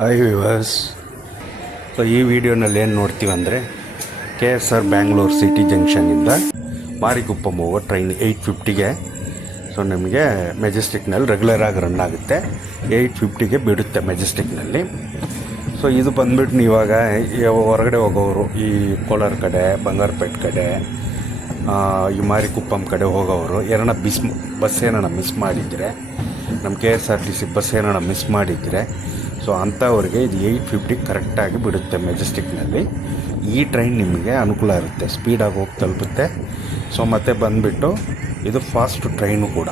Hi viewers. So ಈ ವಿಡಿಯೋನಲ್ಲಿ ಏನು ನೋಡ್ತೀವಿ ಅಂದರೆ KSR ಬ್ಯಾಂಗ್ಳೂರ್ ಸಿಟಿ ಜಂಕ್ಷನಿಂದ ಮಾರಿಗುಪ್ಪಮ್ ಹೋಗೋ ಟ್ರೈನ್ 8:50ಗೆ. ಸೊ ನಿಮಗೆ ಮೆಜೆಸ್ಟಿಕ್ನಲ್ಲಿ ರೆಗ್ಯುಲರಾಗಿ ರನ್ ಆಗುತ್ತೆ. 8:50ಗೆ ಬಿಡುತ್ತೆ ಮೆಜೆಸ್ಟಿಕ್ನಲ್ಲಿ. ಸೊ ಇದು ಬಂದುಬಿಟ್ಟು ಇವಾಗ ಹೊರಗಡೆ ಹೋಗೋರು, ಈ ಕೋಲಾರ ಕಡೆ, ಬಂಗಾರಪೇಟೆ ಕಡೆ, ಈ ಮಾರಿಗುಪ್ಪಮ್ ಕಡೆ ಹೋಗೋರು ಬಸ್ ಏನಾರ ಮಿಸ್ ಮಾಡಿದರೆ, ನಮ್ಮ KSRTC ಬಸ್ ಏನಾರ ಮಿಸ್ ಮಾಡಿದರೆ, ಸೊ ಅಂಥವ್ರಿಗೆ ಇದು 8:50 ಕರೆಕ್ಟಾಗಿ ಬಿಡುತ್ತೆ ಮೆಜೆಸ್ಟಿಕ್ನಲ್ಲಿ. ಈ ಟ್ರೈನ್ ನಿಮಗೆ ಅನುಕೂಲ ಇರುತ್ತೆ, ಸ್ಪೀಡಾಗಿ ಹೋಗಿ ತಲುಪುತ್ತೆ. ಸೊ ಮತ್ತು ಬಂದುಬಿಟ್ಟು ಇದು ಫಾಸ್ಟ್ ಟ್ರೈನು ಕೂಡ.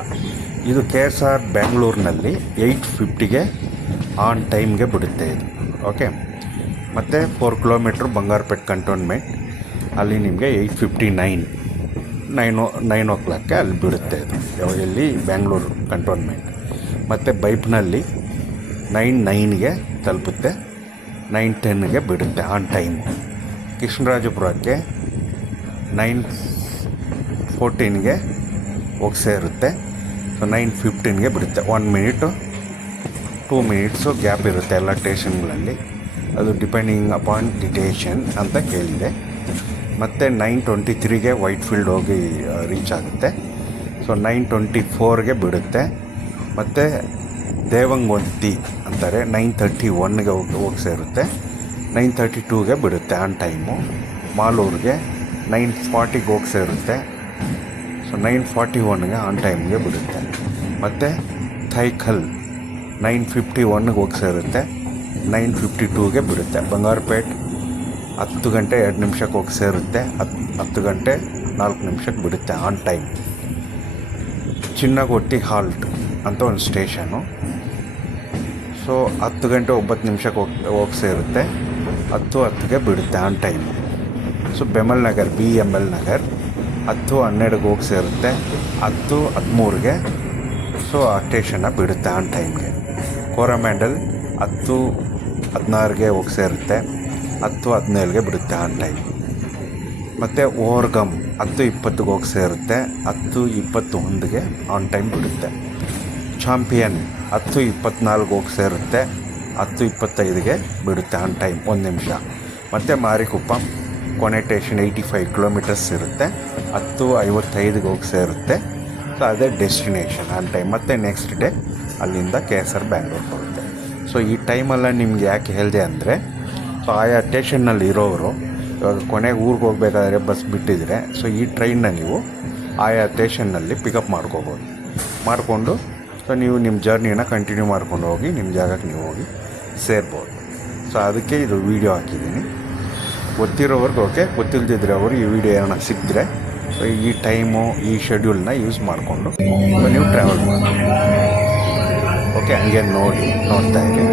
ಇದು KSR ಬ್ಯಾಂಗ್ಳೂರಿನಲ್ಲಿ 8:50ಗೆ ಆನ್ ಟೈಮ್ಗೆ ಬಿಡುತ್ತೆ ಇದು. ಓಕೆ. ಮತ್ತು 4 ಕಿಲೋಮೀಟ್ರ್ ಬಂಗಾರಪೇಟೆ ಕಂಟೋನ್ಮೆಂಟ್, ಅಲ್ಲಿ ನಿಮಗೆ 9 o'clockಗೆ ಅಲ್ಲಿ ಬಿಡುತ್ತೆ ಇದು, ಎಲ್ಲಿ ಬ್ಯಾಂಗ್ಳೂರು ಕಂಟೋನ್ಮೆಂಟ್. ಮತ್ತು ಬೈಪ್ನಲ್ಲಿ 9:09ಗೆ ತಲುಪುತ್ತೆ, 9:10ಗೆ ಬಿಡುತ್ತೆ ಆನ್ ಟೈಮು. ಕೃಷ್ಣರಾಜಪುರಕ್ಕೆ 9:14ಗೆ ಹೋಗಿ ಸೇರುತ್ತೆ. ಸೊ 9:15ಗೆ ಬಿಡುತ್ತೆ. 1 ಮಿನಿಟು 2 ಮಿನಿಟ್ಸು ಗ್ಯಾಪ್ ಇರುತ್ತೆ ಎಲ್ಲ ಸ್ಟೇಷನ್ಗಳಲ್ಲಿ, ಅದು ಡಿಪೆಂಡಿಂಗ್ ಅಪಾನ್ ದಿ ಸ್ಟೇಷನ್ ಅಂತ ಕೇಳಿದೆ. ಮತ್ತು 9:23ಗೆ ವೈಟ್ಫೀಲ್ಡ್ ಹೋಗಿ ರೀಚ್ ಆಗುತ್ತೆ. ಸೊ 9:24ಗೆ ಬಿಡುತ್ತೆ. ಮತ್ತು ದೇವಂಗೊಂತಿ ಅಂತಾರೆ 9:31ಗೆ ಹೋಗಿ ಸೇರುತ್ತೆ, 9:32ಗೆ ಬಿಡುತ್ತೆ ಆನ್ ಟೈಮು. ಮಾಲೂರಿಗೆ 9:40ಗೆ ಹೋಗಿ ಸೇರುತ್ತೆ. ಸೊ 9:41ಗೆ ಆನ್ ಟೈಮ್ಗೆ ಬಿಡುತ್ತೆ. ಮತ್ತು ಥೈಕಲ್ 9:51ಗೆ ಹೋಗಿ ಸೇರುತ್ತೆ, 9:52ಗೆ ಬಿಡುತ್ತೆ. ಬಂಗಾರಪೇಟೆ 10 ಗಂಟೆ 2 ನಿಮಿಷಕ್ಕೆ ಹೋಗಿ ಸೇರುತ್ತೆ, 10 ಗಂಟೆ 4 ನಿಮಿಷಕ್ಕೆ ಬಿಡುತ್ತೆ ಆನ್ ಟೈಮ್. ಚಿನ್ನಗೊಟ್ಟಿ ಹಾಲ್ಟ್ ಅಂತ ಒಂದು ಸ್ಟೇಷನು. ಸೊ 10 ಗಂಟೆ 9 ನಿಮಿಷಕ್ಕೆ ಹೋಗಿ ಸೇರುತ್ತೆ, 10:10ಗೆ ಬಿಡುತ್ತೆ on time. So BEML Nagar, BML Nagar 10:12ಗೆ ಹೋಗಿ ಸೇರುತ್ತೆ, 10:13ಗೆ ಸೊ ಆ ಸ್ಟೇಷನ್ನ ಬಿಡುತ್ತೆ ಆನ್ ಟೈಮ್ಗೆ. ಕೋರಮ್ಯಾಂಡಲ್ 10:16ಗೆ ಹೋಗಿ ಸೇರುತ್ತೆ, 10:17ಗೆ ಬಿಡುತ್ತೆ ಆನ್ ಟೈಮ್. ಮತ್ತು ಓವರ್ಗಮ್ 10:20ಗೆ ಹೋಗಿ ಸೇರುತ್ತೆ, 10:21ಗೆ ಆನ್ ಟೈಮ್ ಬಿಡುತ್ತೆ. ಚಾಂಪಿಯನ್ 10:24ಗೆ ಹೋಗಿ ಸೇರುತ್ತೆ, 10:25ಗೆ ಬಿಡುತ್ತೆ ಆನ್ ಟೈಮ್, 1 ನಿಮಿಷ. ಮತ್ತು ಮಾರಿಗುಪ್ಪಮ್ ಕೊನೆ ಸ್ಟೇಷನ್ 85 ಕಿಲೋಮೀಟರ್ಸ್ ಇರುತ್ತೆ, 10:55ಗೆ ಹೋಗಿ ಸೇರುತ್ತೆ. ಸೊ ಅದೇ ಡೆಸ್ಟಿನೇಷನ್ ಆನ್ ಟೈಮ್. ಮತ್ತು ನೆಕ್ಸ್ಟ್ ಡೇ ಅಲ್ಲಿಂದ KSR ಬ್ಯಾಂಗ್ಳೂರ್ ಬರುತ್ತೆ. ಸೊ ಈ ಟೈಮೆಲ್ಲ ನಿಮ್ಗೆ ಯಾಕೆ ಹೇಳಿದೆ ಅಂದರೆ, ಸೊ ಆಯಾ ಸ್ಟೇಷನ್ನಲ್ಲಿ ಇರೋರು ಇವಾಗ ಕೊನೆಗೆ ಊರಿಗೆ ಹೋಗಬೇಕಾದ್ರೆ ಬಸ್ ಬಿಟ್ಟಿದ್ರೆ, ಸೊ ಈ ಟ್ರೈನ್ನ ನೀವು ಆಯಾ ಸ್ಟೇಷನ್ನಲ್ಲಿ ಪಿಕಪ್ ಮಾಡಿಕೊಂಡು ಸೊ ನೀವು ನಿಮ್ಮ ಜರ್ನಿನ ಕಂಟಿನ್ಯೂ ಮಾಡ್ಕೊಂಡು ಹೋಗಿ ನಿಮ್ಮ ಜಾಗಕ್ಕೆ ನೀವು ಹೋಗಿ ಸೇರ್ಬೋದು. ಸೊ ಅದಕ್ಕೆ ಇದು ವೀಡಿಯೋ ಹಾಕಿದ್ದೀನಿ. ಗೊತ್ತಿರೋವ್ರಿಗೆ ಓಕೆ, ಗೊತ್ತಿಲ್ಲದಿದ್ರೆ ಅವರು ಈ ವಿಡಿಯೋ ಏನಾರ ಸಿಕ್ಕಿದ್ರೆ ಈ ಟೈಮು ಈ ಶೆಡ್ಯೂಲ್ನ ಯೂಸ್ ಮಾಡಿಕೊಂಡು ನೀವು ಟ್ರಾವೆಲ್ ಮಾಡಿ. ಓಕೆ, ಹಂಗೆ ನೋಡ್ತಾ ಇರಿ.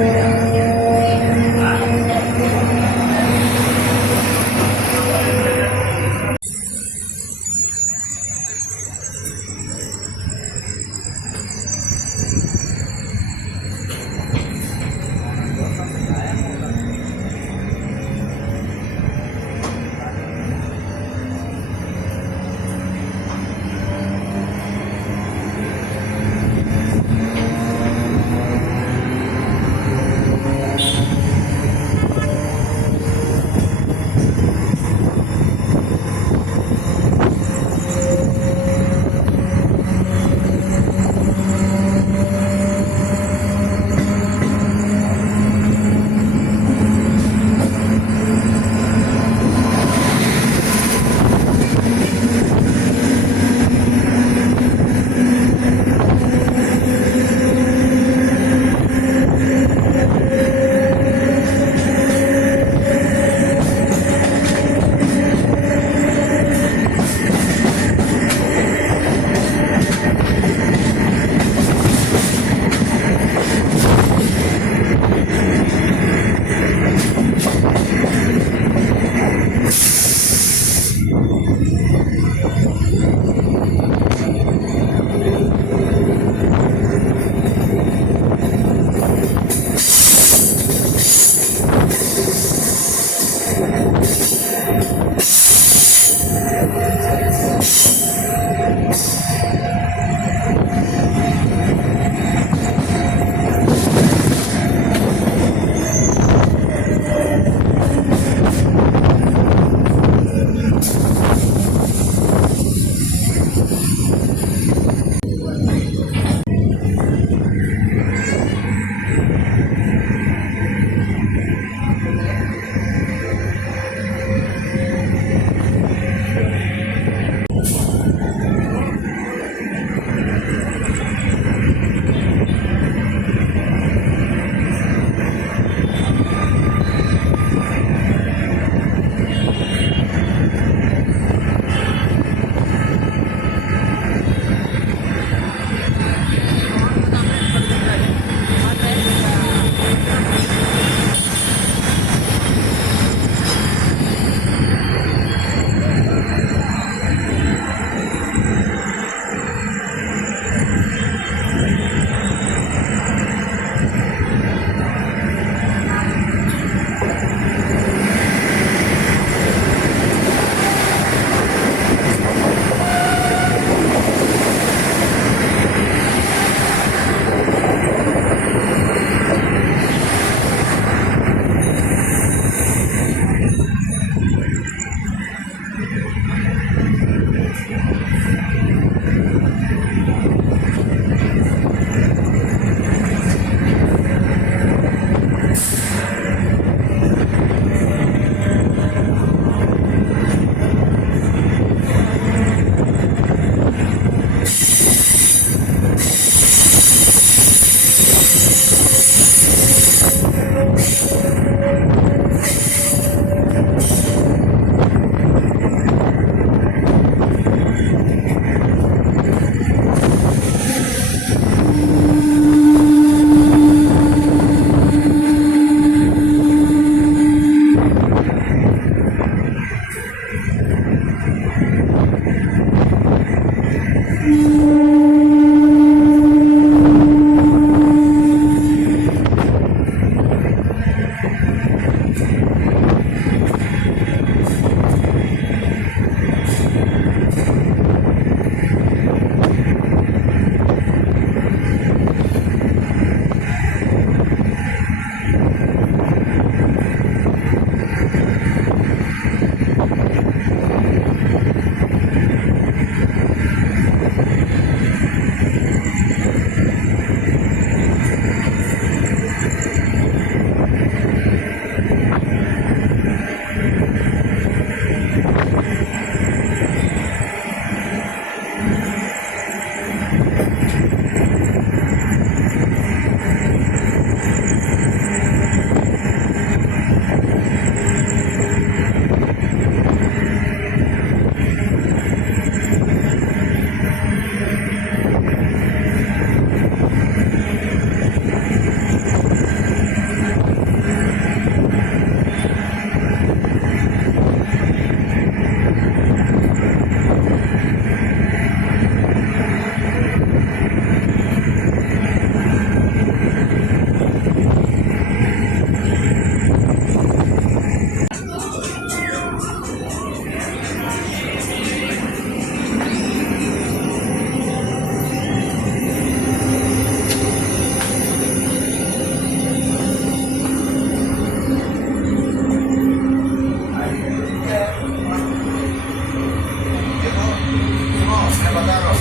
मैं बता रहा हूँ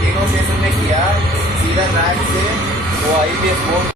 तीनों स्टेशन में किया, सीधा ट्रैक से वो IPS बोर्ड